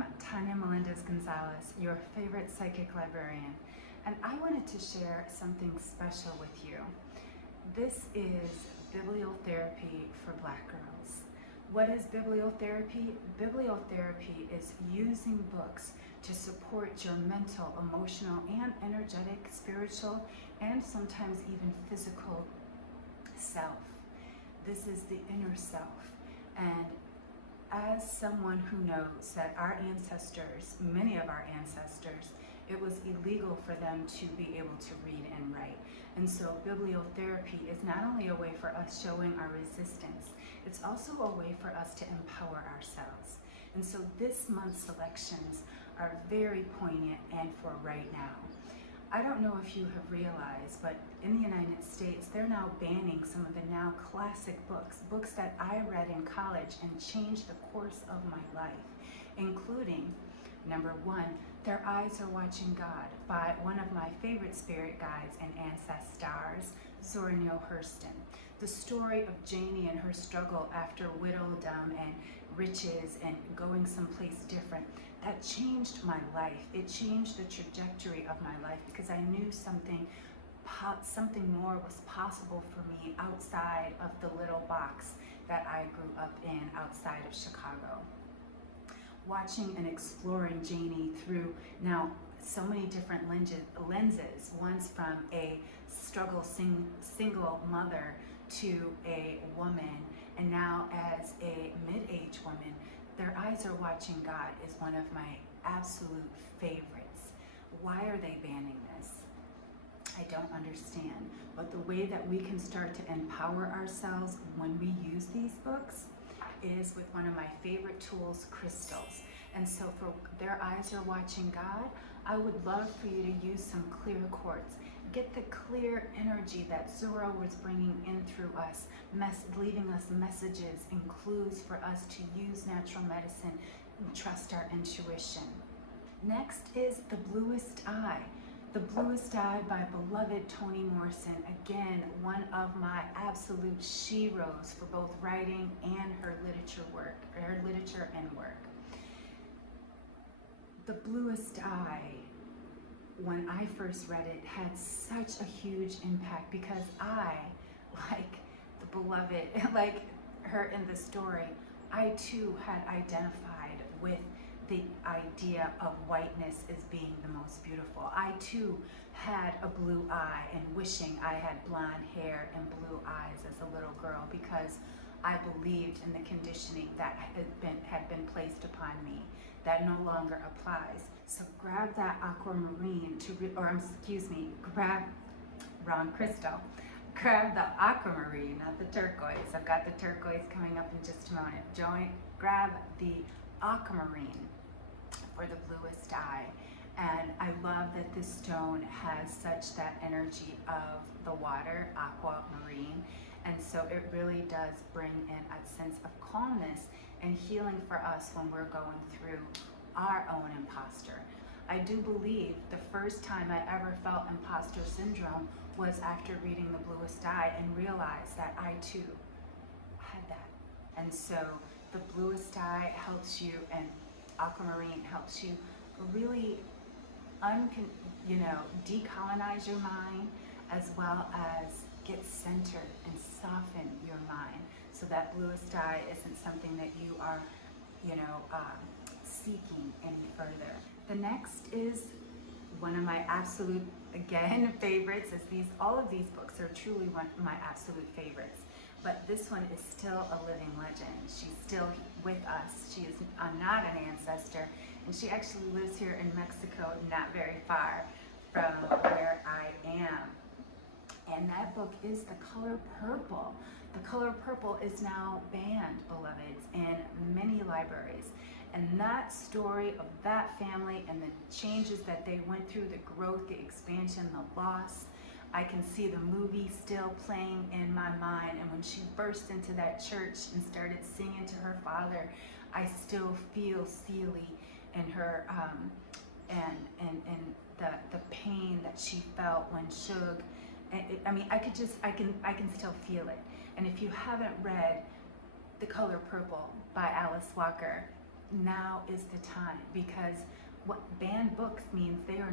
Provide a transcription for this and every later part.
I'm Toni Melendez-Gonzalez, your favorite psychic librarian, and I wanted to share something special with you. This is Bibliotherapy for Black girls. What is Bibliotherapy? Bibliotherapy is using books to support your mental, emotional, and energetic, spiritual, and sometimes even physical self. This is the inner self. And as someone who knows that our ancestors, many of our ancestors, it was illegal for them to be able to read and write. And so bibliotherapy is not only a way for us showing our resistance, it's also a way for us to empower ourselves. And so this month's selections are very poignant and for right now. I don't know if you have realized, but in the United States, they're now banning some of the now classic books that I read in college and changed the course of my life, including, number one, Their Eyes Are Watching God by one of my favorite spirit guides and ancestors, Zora, Neale, Hurston. The story of Janie and her struggle after widowdom and riches and going someplace different. That changed my life. It changed the trajectory of my life because I knew something more was possible for me outside of the little box that I grew up in outside of Chicago. Watching and exploring Janie through now so many different lenses, once from a single mother to a woman, and now as a mid-age woman. Their Eyes Are Watching God is one of my absolute favorites. Why are they banning this? I don't understand. But the way that we can start to empower ourselves when we use these books is with one of my favorite tools, crystals. And so for Their Eyes Are Watching God, I would love for you to use some clear quartz. Get the clear energy that Zora was bringing in through us, leaving us messages and clues for us to use natural medicine and trust our intuition. Next is The Bluest Eye. The Bluest Eye by beloved Toni Morrison. Again, one of my absolute sheroes for both writing and her literature and work. The Bluest Eye, when I first read it, had such a huge impact because I, like the beloved, like her in the story, I too had identified with the idea of whiteness as being the most beautiful. I too had a blue eye and wishing I had blonde hair and blue eyes as a little girl because I believed in the conditioning that had been placed upon me that no longer applies. So grab that aquamarine wrong crystal. Grab the aquamarine, not the turquoise. I've got the turquoise coming up in just a moment. Grab the aquamarine for the Bluest Eye. And I love that this stone has such that energy of the water, aquamarine. And so it really does bring in a sense of calmness and healing for us when we're going through our own imposter. I do believe the first time I ever felt imposter syndrome was after reading The Bluest Eye and realized that I too had that. And so The Bluest Eye helps you, and aquamarine helps you really decolonize your mind as well as get centered and soften your mind so that Bluest Eye isn't something that you are, seeking any further. The next is one of my absolute, again, favorites. All of these books are truly one of my absolute favorites. But this one is still a living legend. She's still with us. She is not an ancestor, and she actually lives here in Mexico, not very far from where I am. And that book is The Color Purple. The Color Purple is now banned, beloveds, in many libraries. And that story of that family and the changes that they went through, the growth, the expansion, the loss, I can see the movie still playing in my mind. And when she burst into that church and started singing to her father, I still feel Celie and her, and the pain that she felt when Shug. I can still feel it. And if you haven't read The Color Purple by Alice Walker, now is the time, because what banned books means they are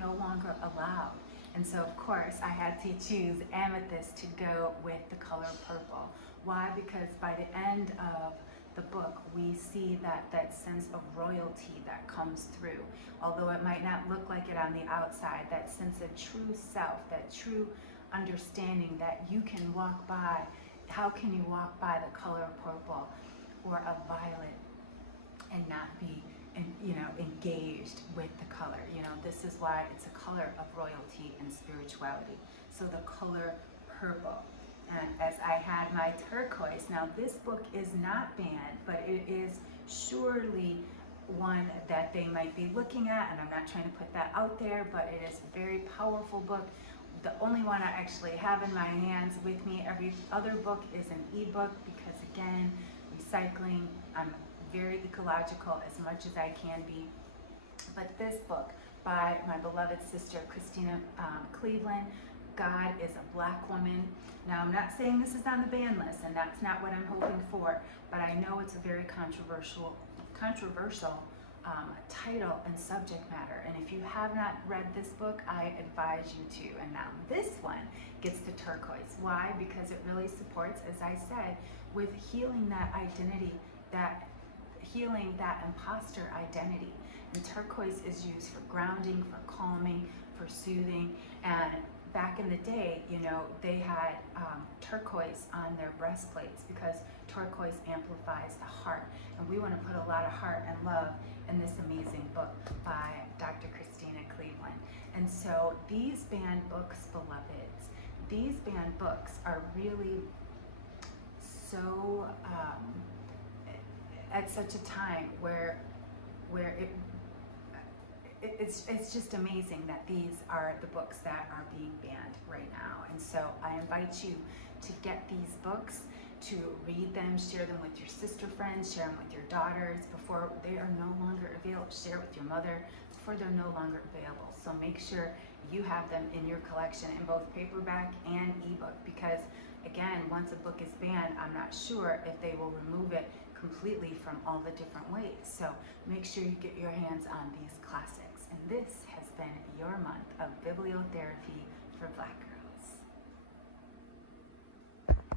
no longer allowed. And so of course I had to choose amethyst to go with the color purple. Why? Because by the end of the book we see that sense of royalty that comes through. Although it might not look like it on the outside, that sense of true self, that true understanding that you can walk by. How can you walk by the color purple or a violet and not be engaged with the color? This is why it's a color of royalty and spirituality. So the color purple. And as I had my turquoise, now this book is not banned, but it is surely one that they might be looking at, and I'm not trying to put that out there, but it is a very powerful book. The only one I actually have in my hands with me. Every other book is an ebook, because again, recycling, I'm very ecological as much as I can be. But this book by my beloved sister Christena Cleveland, God is a Black Woman. Now I'm not saying this is on the ban list, and that's not what I'm hoping for, but I know it's a very controversial title and subject matter. And if you have not read this book, I advise you to. And now this one gets the turquoise. Why? Because it really supports, as I said, with healing that identity, healing that imposter identity. And turquoise is used for grounding, for calming, for soothing. And back in the day, they had turquoise on their breastplates, because turquoise amplifies the heart. And we want to put a lot of heart and love in this amazing book by Dr. Christena Cleveland. And so these banned books, beloveds, these banned books are really so, at such a time where it's just amazing that these are the books that are being banned right now. And so I invite you to get these books, to read them, share them with your sister friends, share them with your daughters before they are no longer available, share with your mother before they're no longer available. So make sure you have them in your collection in both paperback and ebook, because again, once a book is banned, I'm not sure if they will remove it completely from all the different ways. So make sure you get your hands on these classics. And this has been your month of Bibliotherapy for Black Girls.